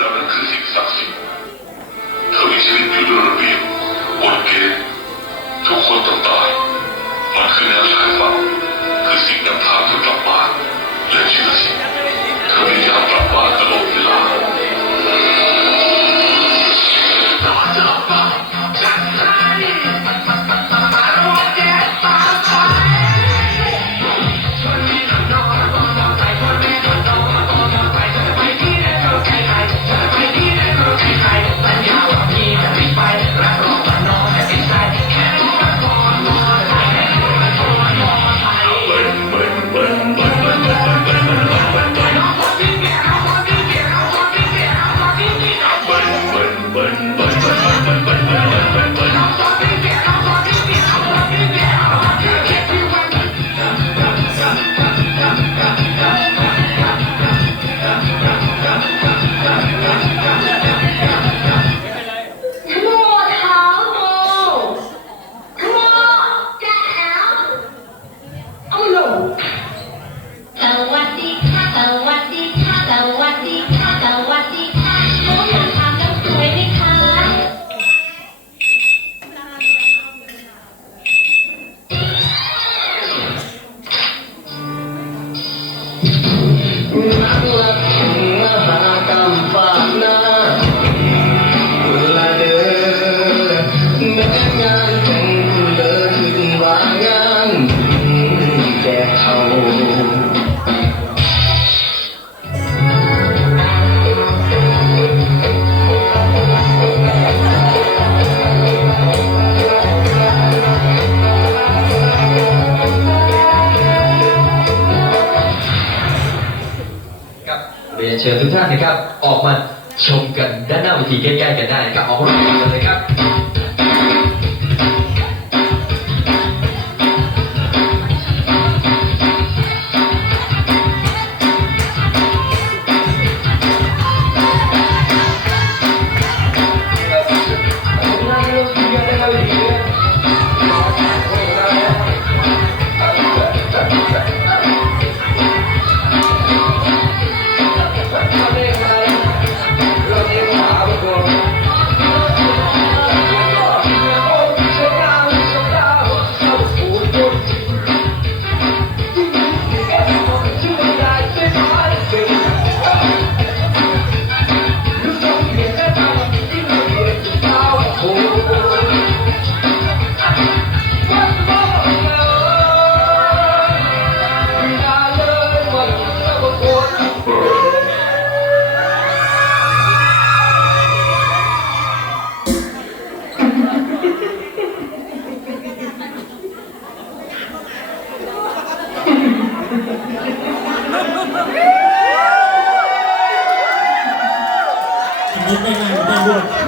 la verdad es que es เรียนเชิญทุกท่านนะครับ ออกมาชมกันด้านหน้าเวทีใกล้ๆกันได้ครับออกมาเลยครับ มุกได้ไ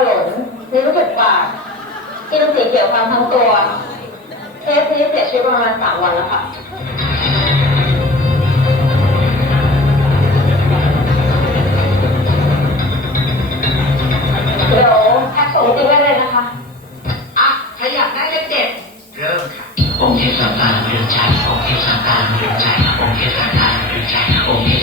ตาถลนนิ้วจุดปากกินสีเขียวความทั้งตัวเคสนี้เสียชีวิตประมาณสามวันแล้วค่ะเดี๋ยวแพ็คส่งจริงได้เลยนะคะ อะใครอยากได้เลขเด็ดเริ่มค่ะองค์เทพสัมปาเรือนใจองค์เทพสัมปาเรือนใจองค์เทพสัมปาเรือนใจองค์เทพ